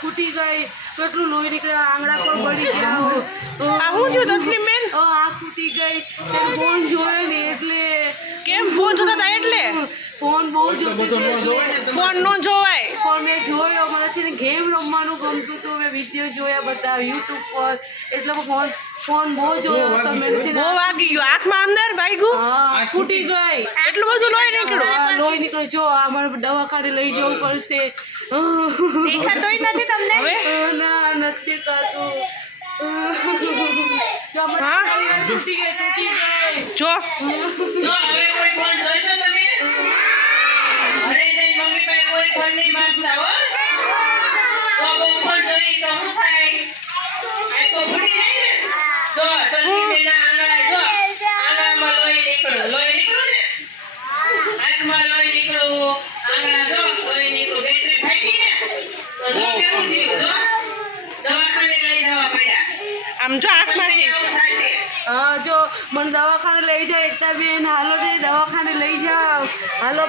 ફૂટી ગઈ કેટલું લોહી નીકળ્યા આંગળા પર બળી ગયા આ હું થયું તસલીમ બેન આ ફૂટી ગઈ ફોન જોયો ને એટલે કેમ ફોન જોતા હતા એટલે ફોન બહુ જોતો ફોન નો જોવાય ફોન મેં જોયો મને છે ને ગેમ રમવાનું ગમતું હતું મેં વિડીયો જોયા બધા યુટ્યુબ પર એટલે ફોન બહુ જોયો હતો મેં છે ને બહુ વાગી ગયું આંખમાં અંદર વાગ્યું હા ફૂટી ગઈ એટલું બધું લોહી નીકળ્યું લોહી નીકળ્યું જો અમારે દવાખાને લઈ જવું પડશે દેખાતોય નથી તમને હવે ના નથી કરતું હા તૂટી ગઈ જો જો હવે કોઈ ફોન જોઈશો તમે ઘરે જઈને મમ્મી પાસે કોઈ ફોન નહીં માંગતા હો તો બહુ ફોન જોઈ તો હું થાય આ તો ભૂલી જાય ને જો સલમી બેના આંગળા જો આંગળામાં લોહી નીકળ્યું ને આંખમાં લોહી નીકળ્યું આંગળા જો લોહી નીકળ્યું બેટરી ફાટી ને તો જો કેવું થયું જો દવાખાને લઈ જવા પડ્યા આમ જો આંખમાંથી આવું થશે હા જો મને દવાખાને લઈ જાય એકતા બેન હાલો રે દવાખાને લઈ જાઓ હાલો